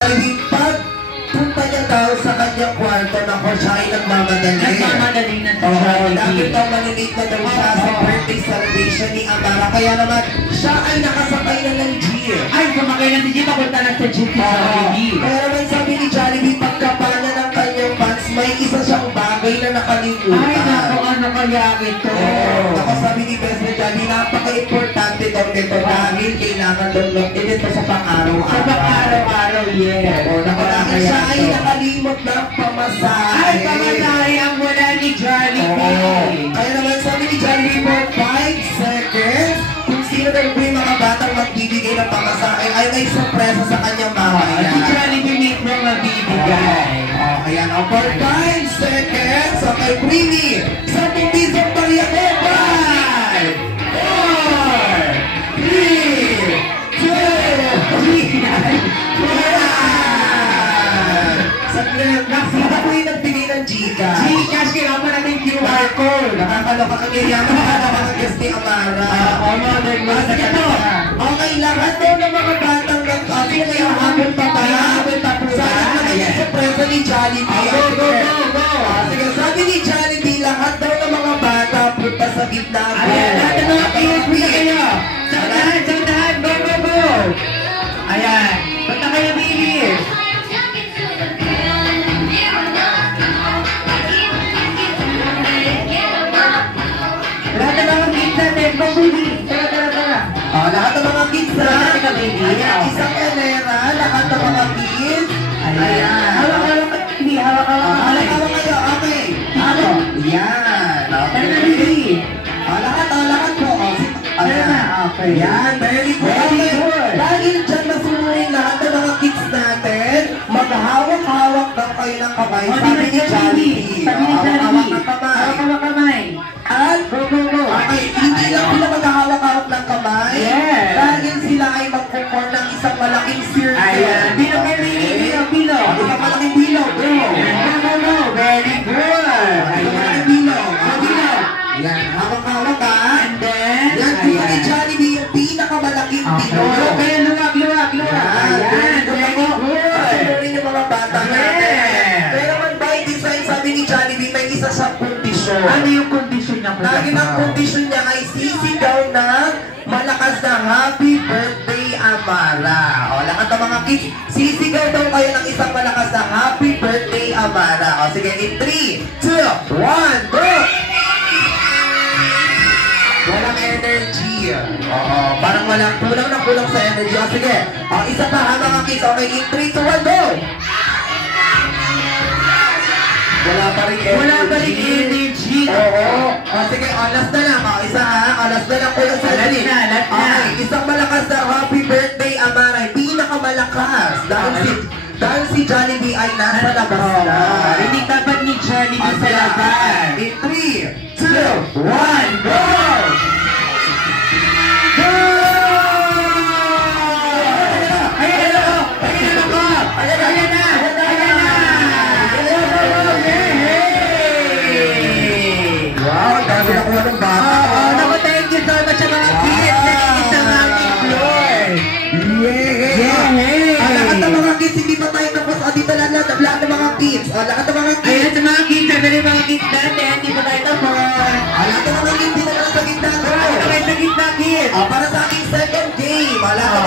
Pag punta niya daw sa kanyang kwarto na ko siya ay nagmamadali. Nagmamadali na siya. Oo, dahil daw malilate na daw siya sa birthday celebration ni Amara. Kaya naman, siya ay nakasakay na ng jeep. Ay, sumakay na si Jeep, papunta na sa jeep ni Jollibee. Kaya naman sabi ni Jollibee, pagkapa niya ng kanyang pants, may isa siyang bagay na nakalimutan. Ay, naku, ano kaya ito? Ako sabi ni Best na Jollibee, napaka-importante daw nito dahil kailangan daw ito sa pang-araw-araw. Sa pang-araw-araw, yes. Oo, dahil siya ay nakalimot ng pamasahe. Ay, pamasahe ang wala ni Jollibee. Kaya naman sabi ni Jollibee, for 5 seconds, kung sino daw po yung mga batang magbibigay ng pamasahe ay may surpresa sa kanyang bahay. Si Jollibee mismo magbibigay. Ayan, for 5 seconds, okay, Queenie, sa pisong pariyago, 5, 4, 3, 2, 1. Saglit, sino po yung nagbigay ng Gcash? Gcash, kailangan pa natin QR code. Nakakaloka kang iriyan, nakakaloka ni Amara. Modern mo. Sige to. Okay, lahat daw ng mga batang nag-kasi ngayong hapon pa tayo. Sana naman sa presa ni Jollibee. Go. Sige, sabi ni Jollibee, lahat daw ng mga bata punta sa gitna. Ayan, lahat ng mga PSP na kayo. Sandahan, go. Ayan, punta kayo, baby. Lahat ng mga kids natin, go, baby. Tara. Lahat ng mga kids na. Ayan, isang elera, lahat ng mga kids. Ayan. Hawak-hawak kayo, baby. Hawak-hawak kayo. Okay. Ako. Yan. Tara na, baby. Lahat po. Ayan. Okay. Yan, very good. Very good. Dahil dyan masunurin lahat ng mga kids natin, maghawak-hawak daw kayo ng kamay. Sabi ni Jollibee. Hawak-hawak ng kamay. Hawak kamay. At, Go. okay, hindi lang sila maghahawak-hawak ng kamay. Yes. Dahil sila ay magkukorn ng isang malaking circle. Ayan. Bilog kayo, baby. Bilog. Isang malaking bilog, bro. Go. Very good. Isang malaking bilog. Bilog. Yan, hawak-hawak ka. And then, Yan, gusto ni Jollibee yung pinakamalaking bilog. Kaya luwag. Ayan. Very good. Masunurin yung mga bata natin. Yes. Pero man by design, sabi ni Jollibee, may isa sa kondisyon. Ano yung condition niya? Lagi ng kondisyon niya ay sisigaw ng malakas na happy birthday, Amara. O, lahat ng mga kids, sisigaw daw kayo ng isang malakas na happy birthday, Amara. O, sige, in 3, 2, 1, go! Walang energy. Oo, parang kulang sa energy. O, sige. O, isa pa ha, mga kids. Okay, in 3, 2, 1, go! Wala pa rin energy. Oo. O, sige, last na lang. O, isa ha. Last na lang kulang sa energy. Last na. Okay, isang malakas na happy birthday, Amara. Pinakamalakas. Dahil si Jollibee ay nasa labas na. Hindi tapat ni Jollibee sa labas. In 3, 2, 1, go! Go! Ayan na. Wow, dami na kuha ng bata. Naku, thank you so much sa mga kids na kinis ng aming floor. Lahat ng mga kids, hindi pa tayo tapos. Dito lang lahat ng mga kids. Lahat ng mga kids. Ayan sa mga kids, sabi mga kids natin, hindi pa tayo tapos. Lahat ng mga kids, dito lang sa gitna. Sa gitna, kids. Para sa aking second game. Lahat